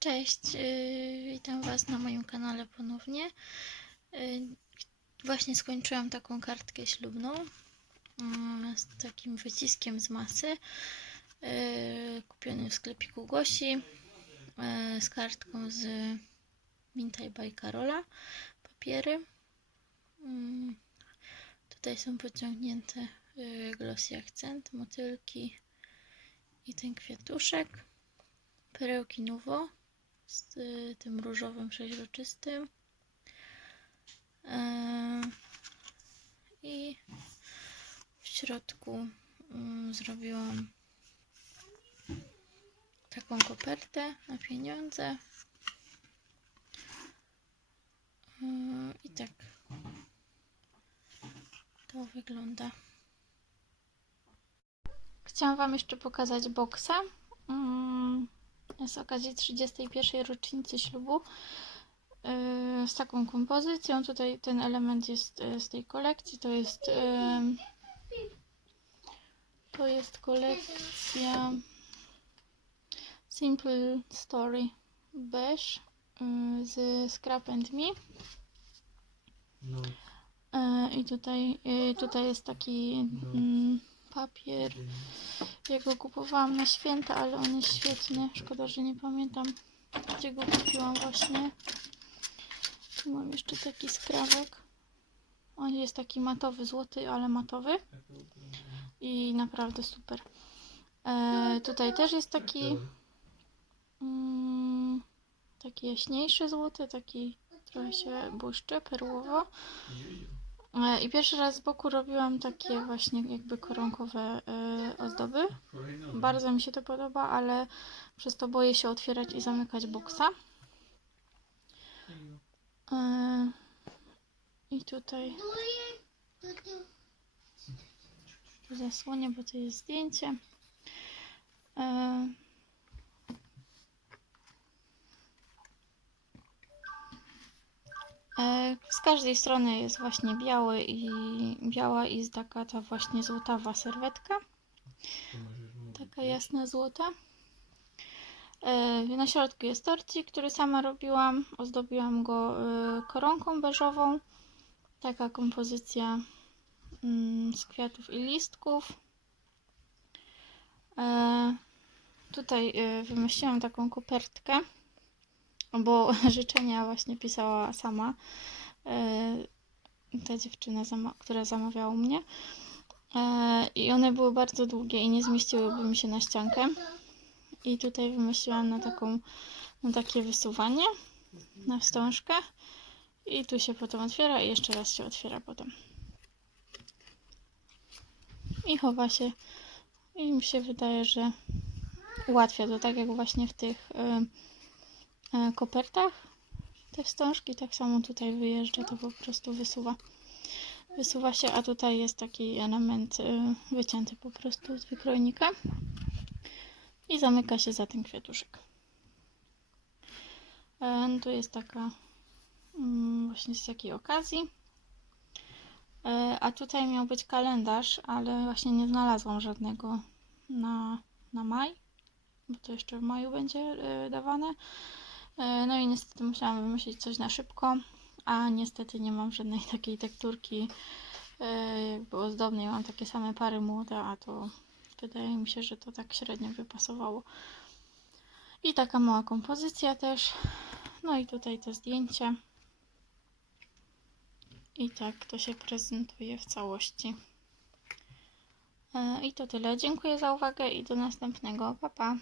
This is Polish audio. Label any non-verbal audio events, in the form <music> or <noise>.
Cześć, yy, witam Was na moim kanale ponownie. Yy, Właśnie skończyłam taką kartkę ślubną yy, z takim wyciskiem z masy, yy, kupionym w sklepiku Gosi, z kartką z Mintaj by Karola, papiery. Yy, Tutaj są pociągnięte glossy akcent, motylki i ten kwiatuszek. Perełki Nuvo z tym różowym przeźroczystym. I w środku mm, zrobiłam taką kopertę na pieniądze. I tak to wygląda. Chciałam Wam jeszcze pokazać boksa. Z okazji 31. rocznicy ślubu yy, z taką kompozycją. Tutaj ten element jest yy, z tej kolekcji. To jest yy, to jest kolekcja Simple Story Beige z Scrap and Me. No, I tutaj, tutaj jest taki mm, papier. Ja go kupowałam na święta, ale on jest świetny. Szkoda, że nie pamiętam, gdzie go kupiłam właśnie. Tu mam jeszcze taki skrawek. On jest taki matowy, złoty, ale matowy. I naprawdę super. E, tutaj też jest taki mm, taki jaśniejszy złoty, taki trochę się błyszczy, perłowo. E, I pierwszy raz z boku robiłam takie właśnie jakby koronkowe e, ozdoby. Bardzo mi się to podoba, ale przez to boję się otwierać i zamykać boksa. E, I tutaj zasłonię, bo to jest zdjęcie. Z każdej strony jest właśnie biały i biała i taka ta właśnie złotawa serwetka. Taka jasna złota. E, Na środku jest torcik, który sama robiłam. Ozdobiłam go e, koronką beżową. Taka kompozycja mm, z kwiatów i listków. E, Tutaj e, wymyśliłam taką kopertkę, bo <laughs> życzenia właśnie pisała sama e, ta dziewczyna, która zamawiała u mnie. E, I one były bardzo długie i nie zmieściłyby mi się na ściankę. I tutaj wymyśliłam na taką, na takie wysuwanie, na wstążkę. I tu się potem otwiera i jeszcze raz się otwiera potem. I chowa się. I mi się wydaje, że ułatwia to, tak jak właśnie w tych y, kopertach. Te wstążki tak samo tutaj wyjeżdża, to po prostu wysuwa. Wysuwa się, a tutaj jest taki element y, wycięty po prostu z wykrojnika i zamyka się za ten kwiatuszek. E, tu jest taka mm, właśnie z jakiej okazji. E, a tutaj miał być kalendarz, ale właśnie nie znalazłam żadnego na, na maj, bo to jeszcze w maju będzie e, dawane. E, no i niestety musiałam wymyślić coś na szybko, a niestety nie mam żadnej <laughs> takiej tekturki e, jakby ozdobnej. Mam takie same pary młode, a to wydaje mi się, że to tak średnio by pasowało. I taka mała kompozycja też. No i tutaj to zdjęcie. I tak to się prezentuje w całości. E, I to tyle. Dziękuję za uwagę i do następnego. Pa, pa.